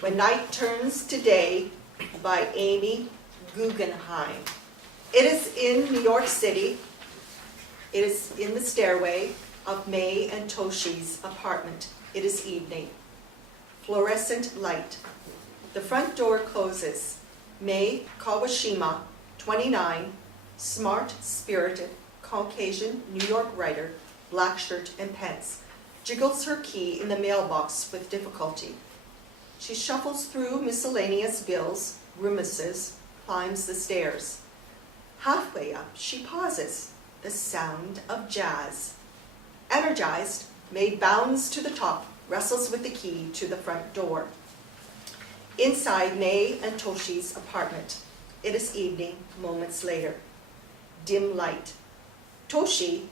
When Night Turns to Day by Amy Guggenheim. It is in New York City. It is in the stairway of May and Toshi's apartment. It is evening. Fluorescent light. The front door closes. May Kawashima, 29, smart, spirited, Caucasian New York writer, black shirt and pants, jiggles her key in the mailbox with difficulty. She shuffles through miscellaneous bills, grimaces, climbs the stairs. Halfway up, she pauses. The sound of jazz. Energized, May bounds to the top, wrestles with the key to the front door. Inside May and Toshi's apartment. It is evening, moments later. Dim light. Toshi,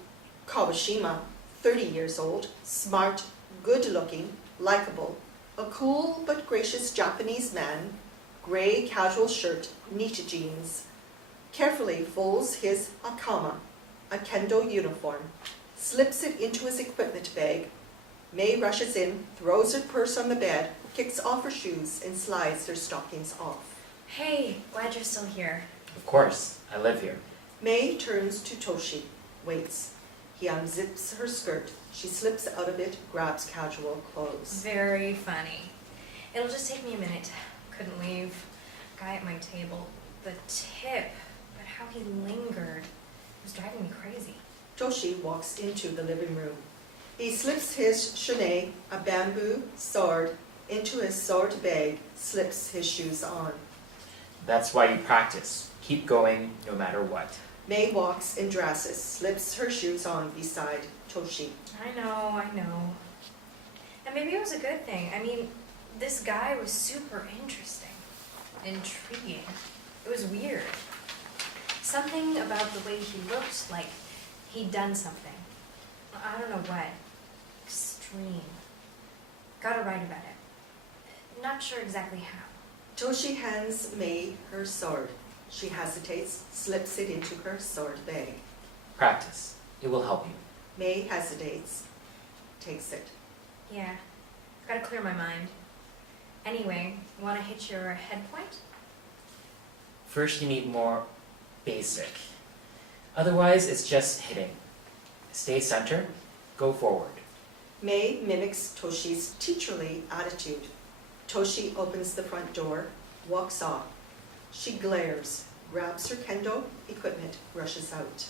Kawashima, 30 years old, smart, good-looking, likable, a cool but gracious Japanese man, gray casual shirt, neat jeans, carefully folds his akama, a kendo uniform, slips it into his equipment bag. May rushes in, throws her purse on the bed, kicks off her shoes, and slides her stockings off. Hey, glad you're still here. Of course, I live here. May turns to Toshi, waits. He unzips her skirt. She slips out of it, grabs casual clothes. Very funny. It'll just take me a minute. Couldn't leave. Guy at my table. The tip, but how he lingered was driving me crazy. Toshi walks into the living room. He slips his shunei, a bamboo sword, into his sword bag, slips his shoes on. That's why you practice. Keep going no matter what. May walks and dresses, slips her shoes on beside Toshi. I know. And maybe it was a good thing. I mean, this guy was super interesting. Intriguing. It was weird. Something about the way he looked, like he'd done something. I don't know what. Extreme. Gotta write about it. Not sure exactly how. Toshi hands May her sword. She hesitates, slips it into her sword bag. Practice. It will help you. May hesitates, takes it. Yeah. Gotta clear my mind. Anyway, wanna hit your head point? First, you need more basic. Otherwise, it's just hitting. Stay center. Go forward. May mimics Toshi's teacherly attitude. Toshi opens the front door, walks off. She glares, grabs her kendo equipment, rushes out.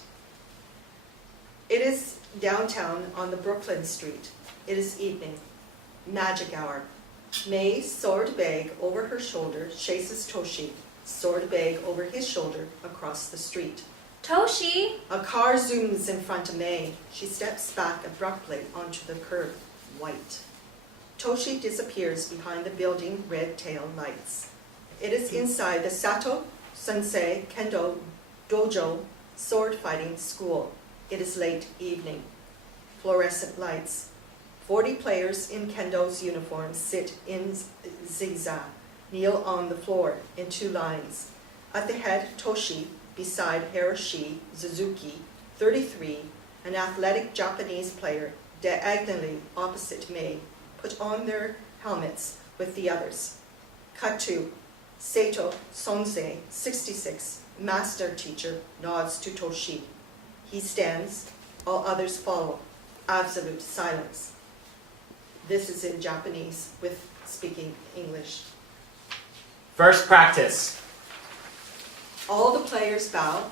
It is downtown on the Brooklyn street. It is evening. Magic hour. May, sword bag over her shoulder, chases Toshi, sword bag over his shoulder, across the street. Toshi! A car zooms in front of May. She steps back abruptly onto the curb, white. Toshi disappears behind the building red tail lights. It is inside the SATO Sensei Kendo Dojo sword fighting school. It is late evening. Fluorescent lights. 40 players in Kendo's uniforms sit in zigzag, kneel on the floor in two lines. At the head, Toshi, beside Hiroshi SUZUKI, 33, an athletic Japanese player, diagonally opposite May, put on their helmets with the others. Cut to SATO Sensei, 66, master teacher, nods to Toshi. He stands, all others follow. Absolute silence. This is in Japanese with speaking English. First, practice. All the players bow,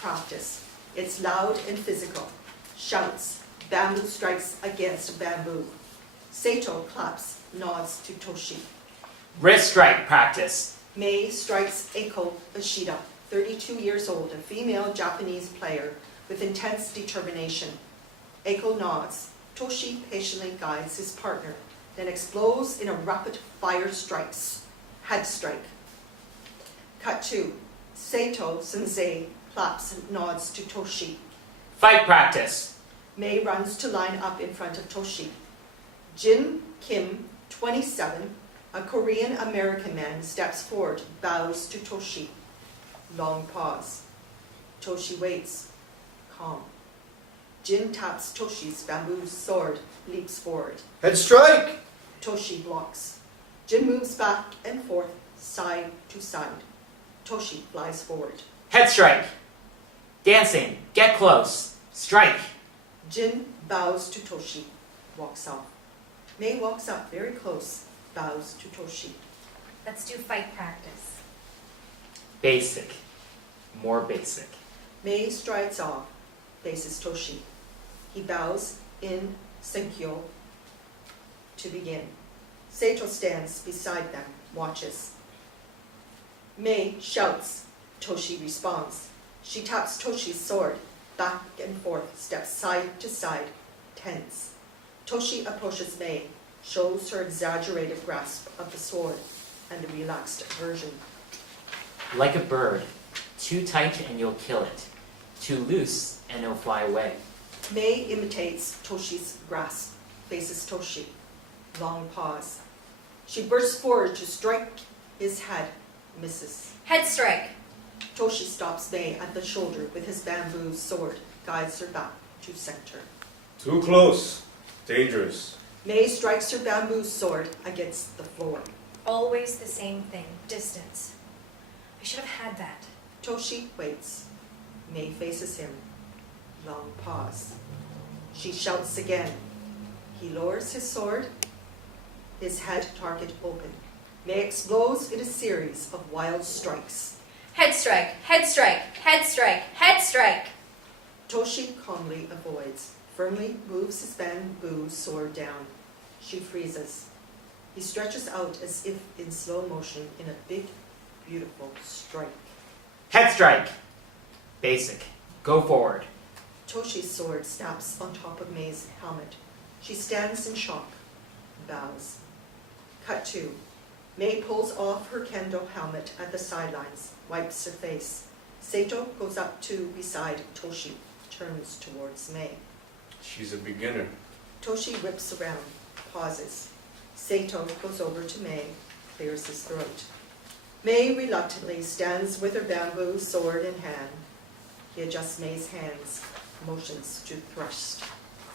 practice. It's loud and physical. Shouts, bamboo strikes against bamboo. Sato claps, nods to Toshi. Wrist strike practice. May strikes AIKO Ishida, 32 years old, a female Japanese player with intense determination. AIKO nods. Toshi patiently guides his partner, then explodes in a rapid fire strikes. Head strike. Cut to Sato Sensei claps and nods to Toshi. Fight practice. May runs to line up in front of Toshi. Jin Kim, 27, a Korean-American man, steps forward, bows to Toshi. Long pause. Toshi waits, calm. Jin taps Toshi's bamboo sword, leaps forward. Head strike! Toshi blocks. Jin moves back and forth, side to side. Toshi flies forward. Head strike. Dancing. Get close. Strike. Jin bows to Toshi, walks off. Mei walks up very close, bows to Toshi. Let's do fight practice. Basic. More basic. Mei strides off, faces Toshi. He bows in Senkyo to begin. Sato stands beside them, watches. Mei shouts. Toshi responds. She taps Toshi's sword, back and forth, steps side to side, tense. Toshi approaches Mei, shows her exaggerated grasp of the sword and the relaxed version. Like a bird. Too tight and you'll kill it. Too loose and it'll fly away. Mei imitates Toshi's grasp, faces Toshi. Long pause. She bursts forward to strike his head, misses. Head strike. Toshi stops Mei at the shoulder with his bamboo sword, guides her back to center. Too close. Dangerous. Mei strikes her bamboo sword against the floor. Always the same thing. Distance. I should have had that. Toshi waits. Mei faces him. Long pause. She shouts again. He lowers his sword, his head target open. Mei explodes in a series of wild strikes. Head strike. Head strike. Head strike. Head strike. Toshi calmly avoids, firmly moves his bamboo sword down. She freezes. He stretches out as if in slow motion in a big, beautiful strike. Head strike. Basic. Go forward. Toshi's sword snaps on top of Mei's helmet. She stands in shock, bows. Cut 2. Mei pulls off her kendo helmet at the sidelines, wipes her face. Sato goes up to beside Toshi, turns towards Mei. She's a beginner. Toshi whips around, pauses. Sato goes over to Mei, clears his throat. Mei reluctantly stands with her bamboo sword in hand. He adjusts Mei's hands, motions to thrust.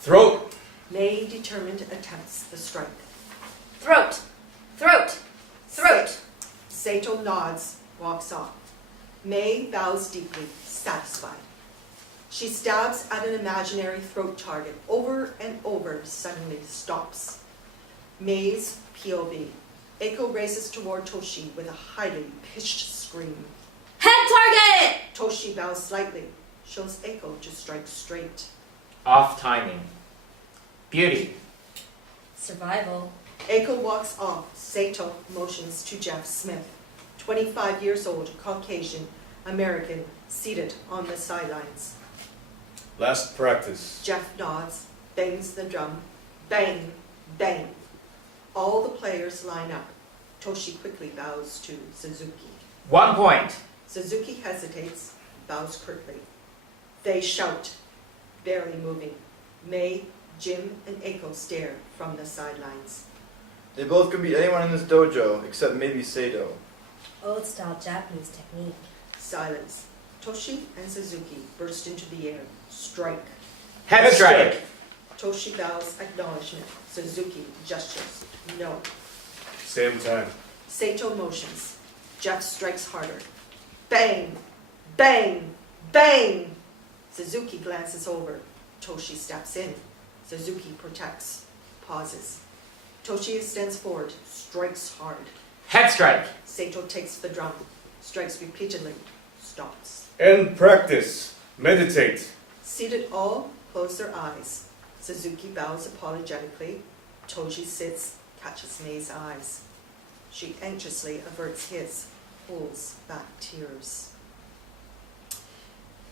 Throat. Mei, determined, attempts the strike. Throat. Throat. Throat. Sato nods, walks off. Mei bows deeply, satisfied. She stabs at an imaginary throat target over and over, suddenly stops. Mei's POV. AIKO races toward Toshi with a highly pitched scream. Head target! Toshi bows slightly, shows AIKO to strike straight. Off timing. Beauty. Survival. AIKO walks off. Sato motions to Jeff Smith, 25 years old, Caucasian, American, seated on the sidelines. Last practice. Jeff nods, bangs the drum. Bang, bang. All the players line up. Toshi quickly bows to Suzuki. 1 point. Suzuki hesitates, bows curtly. They shout, barely moving. Mei, Jim, and AIKO stare from the sidelines. They both can beat anyone in this dojo, except maybe Sato. Old-style Japanese technique. Silence. Toshi and Suzuki burst into the air. Strike. Head strike. Toshi bows acknowledgement. Suzuki gestures. No. Same time. Sato motions. Jeff strikes harder. Bang! Bang! Bang! Suzuki glances over. Toshi steps in. Suzuki protects. Pauses. Toshi extends forward. Strikes hard. Head strike. Sato takes the drum. Strikes repeatedly. Stops. End practice. Meditate. Seated all close their eyes. Suzuki bows apologetically. Toshi sits, catches Mei's eyes. She anxiously averts his, pulls back tears.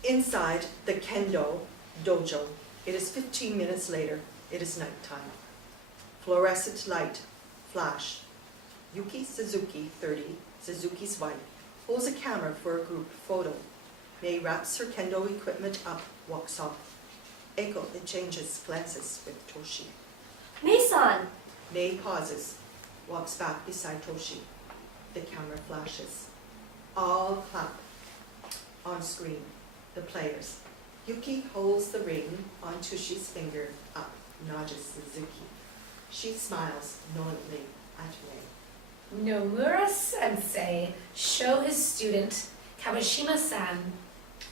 Inside the kendo dojo, it is 15 minutes later. It is nighttime. Fluorescent light flash. Yuki Suzuki, 30, Suzuki's wife, holds a camera for a group photo. Mei wraps her kendo equipment up, walks off. AIKO exchanges glances with Toshi. Mei-san! Mei pauses, walks back beside Toshi. The camera flashes. All clap. On screen, the players. Yuki holds the ring on Toshi's finger up, nudges Suzuki. She smiles knowingly at Mei. Nomura-sensei show his student, Kawashima-san,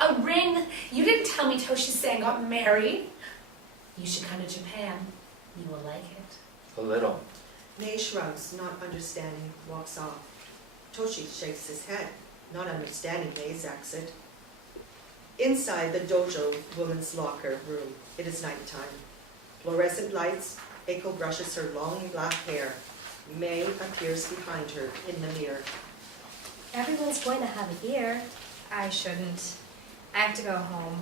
a ring. You didn't tell me Toshi-san got married. You should come to Japan. You will like it. A little. May shrugs, not understanding, walks off. Toshi shakes his head, not understanding May's exit. Inside the dojo woman's locker room, it is nighttime. Fluorescent lights, Aiko brushes her long black hair. May appears behind her in the mirror. Everyone's going to have a beer. I shouldn't. I have to go home.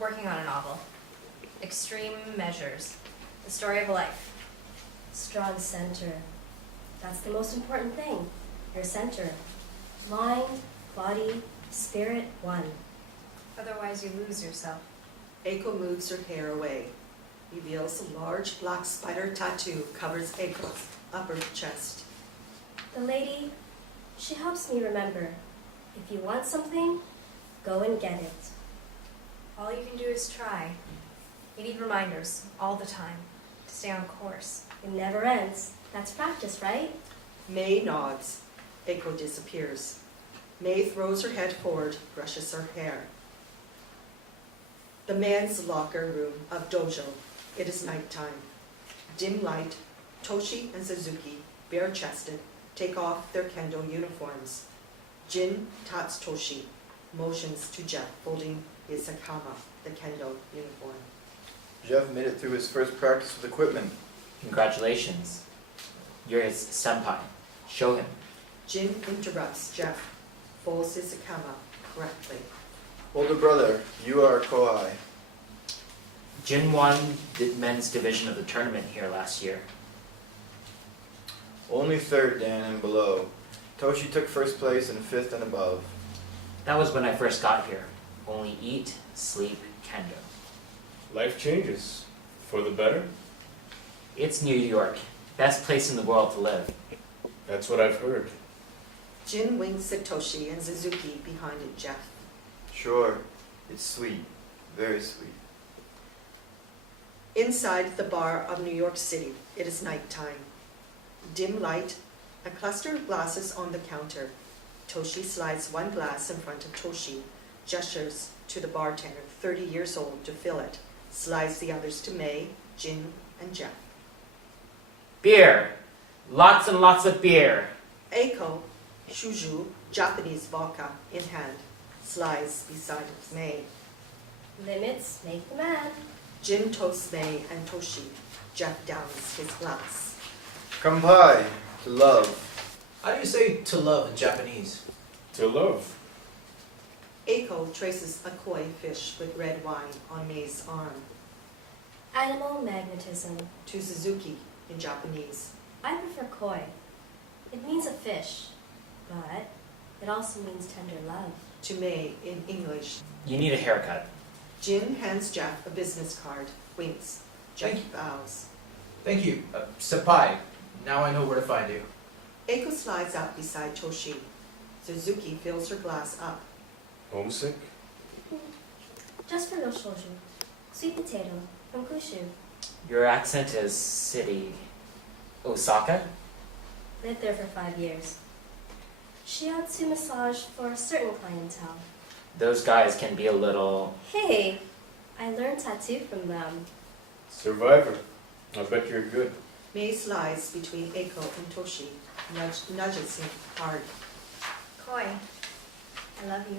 Working on a novel. Extreme Measures. The story of a life. Strong center. That's the most important thing. Your center. Mind, body, spirit, one. Otherwise you lose yourself. Aiko moves her hair away. Reveals a large black spider tattoo covers Aiko's upper chest. The lady, she helps me remember. If you want something, go and get it. All you can do is try. You need reminders all the time to stay on course. It never ends. That's practice, right? May nods. Aiko disappears. May throws her head forward, brushes her hair. The man's locker room of dojo. It is nighttime. Dim light. Toshi and Suzuki, bare-chested, take off their kendo uniforms. Jin taps Toshi, motions to Jeff, holding his hakama, the kendo uniform. Jeff made it through his first practice with equipment. Congratulations. You're his senpai. Show him. Jin interrupts Jeff, folds his hakama correctly. Older brother, you are Kohai. Jin won the men's division of the tournament here last year. Only third Dan and below. Toshi took first place and fifth and above. That was when I first got here. Only eat, sleep, kendo. Life changes. For the better? It's New York. Best place in the world to live. That's what I've heard. Jin winks at Toshi and Suzuki behind it, Jeff. Sure, it's sweet. Very sweet. Inside the bar of New York City, it is nighttime. Dim light, a cluster of glasses on the counter. Toshi slides one glass in front of Toshi, gestures to the bartender, 30 years old, to fill it, slides the others to May, Jin, and Jeff. Beer! Lots and lots of beer! Aiko, shuju, Japanese vodka in hand, slides beside May. Limits make the man. Jin toasts May and Toshi. Jeff downs his glass. Kampai, to love. How do you say to love in Japanese? To love. Aiko traces a koi fish with red wine on May's arm. Animal magnetism. To Suzuki in Japanese. I prefer koi. It means a fish, but it also means tender love. To May in English. You need a haircut. Jin hands Jeff a business card, winks. Jeff Thank you. bows. Thank you, senpai. Now I know where to find you. Aiko slides out beside Toshi. Suzuki fills her glass up. Homesick? Just for no shoju. Sweet potato from Kucher. Your accent is city. Osaka? Lived there for 5 years. Shiatsu massage for a certain clientele. Those guys can be a little... Hey, I learned tattoo from them. Survivor. I bet you're good. May slides between Aiko and Toshi, nudges him hard. Koi, I love you.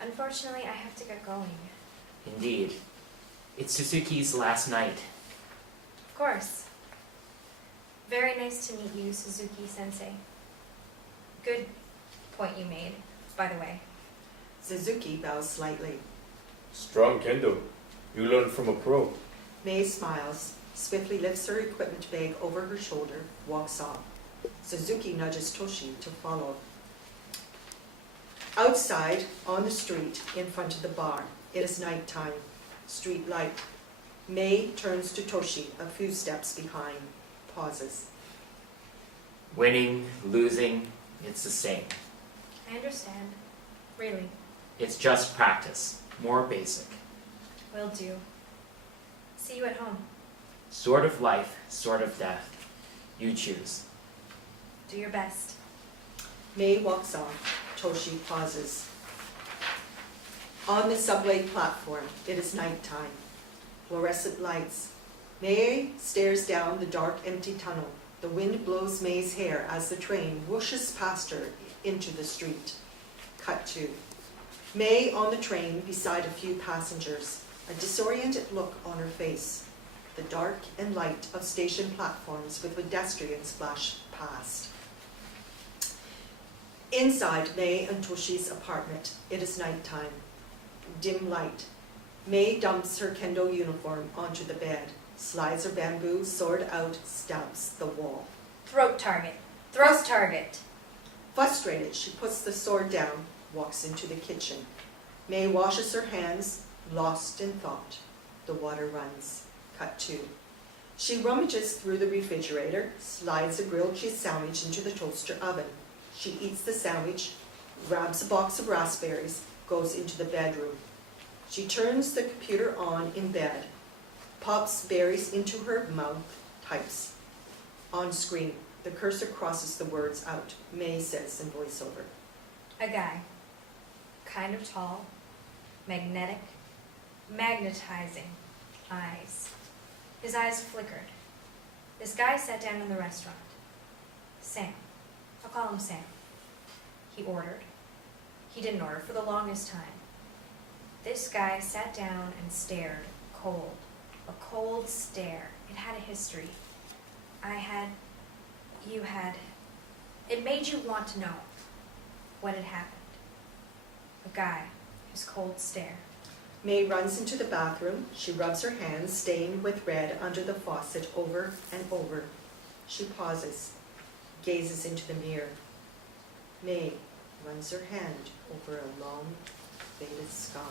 Unfortunately, I have to get going. Indeed. It's Suzuki's last night. Of course. Very nice to meet you, Suzuki-sensei. Good point you made, by the way. Suzuki bows slightly. Strong kendo. You learned from a pro. May smiles, swiftly lifts her equipment bag over her shoulder, walks off. Suzuki nudges Toshi to follow. Outside, on the street, in front of the bar, it is nighttime. Street light. May turns to Toshi, a few steps behind, pauses. Winning, losing, it's the same. I understand. Really. It's just practice. More basic. Will do. See you at home. Sort of life, sort of death. You choose. Do your best. May walks on. Toshi pauses. On the subway platform, it is nighttime. Fluorescent lights. May stares down the dark, empty tunnel. The wind blows May's hair as the train whooshes past her into the street. Cut to May on the train beside a few passengers, a disoriented look on her face. The dark and light of station platforms with pedestrians flash past. Inside May and Toshi's apartment, it is nighttime. Dim light. May dumps her kendo uniform onto the bed, slides her bamboo sword out, stabs the wall. Throat target. Throat target. Frustrated, she puts the sword down, walks into the kitchen. May washes her hands, lost in thought. The water runs. Cut to. She rummages through the refrigerator, slides a grilled cheese sandwich into the toaster oven. She eats the sandwich, grabs a box of raspberries, goes into the bedroom. She turns the computer on in bed, pops berries into her mouth, types. On screen, the cursor crosses the words out. May says in voiceover. A guy. Kind of tall. Magnetic. Magnetizing. Eyes. His eyes flickered. This guy sat down in the restaurant. Sam. I'll call him Sam. He ordered. He didn't order for the longest time. This guy sat down and stared, cold. A cold stare. It had a history. I had, you had. It made you want to know what had happened. A guy, his cold stare. May runs into the bathroom. She rubs her hands, stained with red, under the faucet over and over. She pauses, gazes into the mirror. May runs her hand over a long, faded scar.